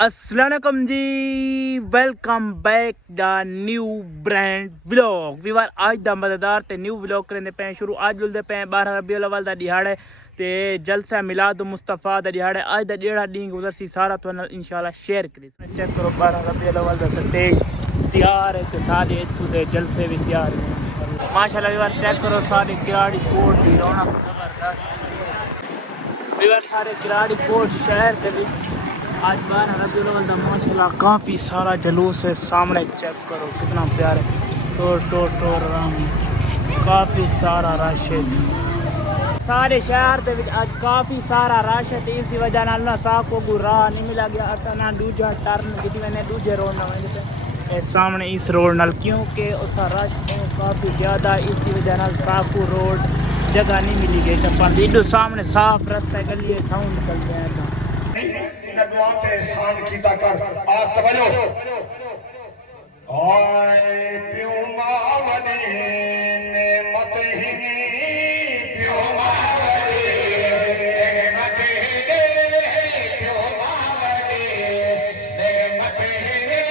अस्सलाम वालेकुम जी, welcome back the new brand vlog. Viewer आज दा मजेदार ते न्यू व्लॉग करने पे शुरू। आज जुलदे पे 12 रबीउल अव्वल दा दिहाड़े ते जलसा मिलाद मुस्तफ़ा दा दिहाड़े। आज दा जेड़ा दिन गुजरसी सारा तुहानू इंशाल्लाह शेयर करी। चेक करो 12 रबीउल अव्वल दा स्टेज तैयार है ते सारे इत्थों दे जलसे भी तैयार है माशाल्लाह। वीवर चेक करो सारे किराड़ी कोट दी रौनक जबरदस्त। वीवर सारे किराड़ी कोट शहर दे आज 12 रबीउल अव्वल दा माशाल्लाह काफ़ी सारा जलूस है। सामने चेक करो कितना प्यारे टोर काफ़ी सारा रश है सारे शहर दे आज काफ़ी सारा रश है। इसकी वजह नाल ना साको को राह नहीं मिला गया। असा ना दूजा टर्न जिदी मैंने दूजे रोड ना वेंदे सामने इस रोड नाल क्योंकि उत्था रश काफ़ी ज़्यादा। इसकी वजह नाल साको रोड जगह नहीं मिली गई टप्पन दी। सामने साफ रास्ता गली है थाऊ निकल गया दुआ ते एहसान कीता कर आ तवज्जो आए प्यो मावनी नेमत ही नी प्यो मावनी नेमत ही नी प्यो मावनी नेमत ही नी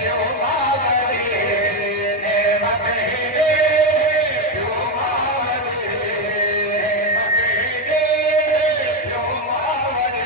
प्यो मावनी नेमत ही नी प्यो मावनी नेमत ही नी प्यो मावनी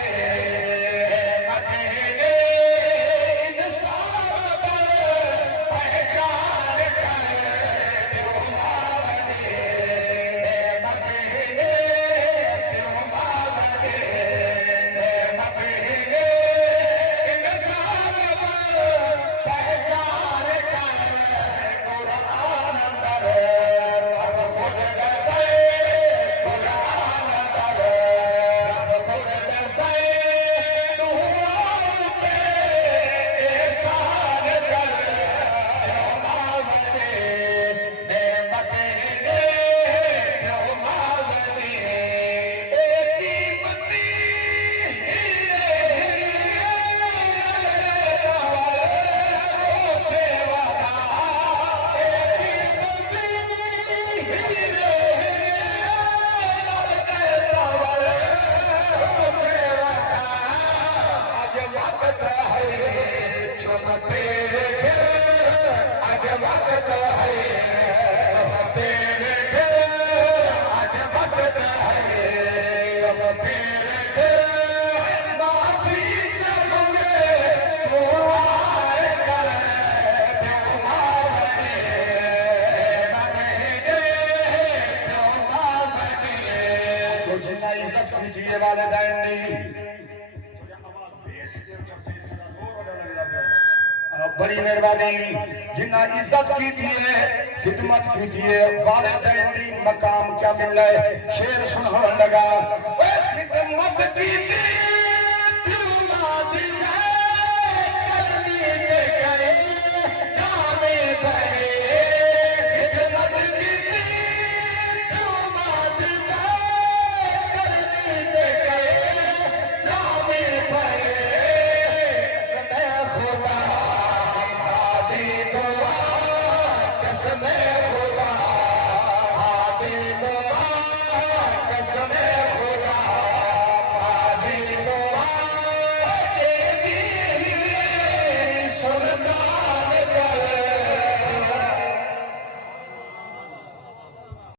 बड़ी मेहरबानी जिन्ना इज्जत की थी खिदमत की थी वालिदैन दी मकाम क्या मिल है। शेर सुनने लगा खिदमत की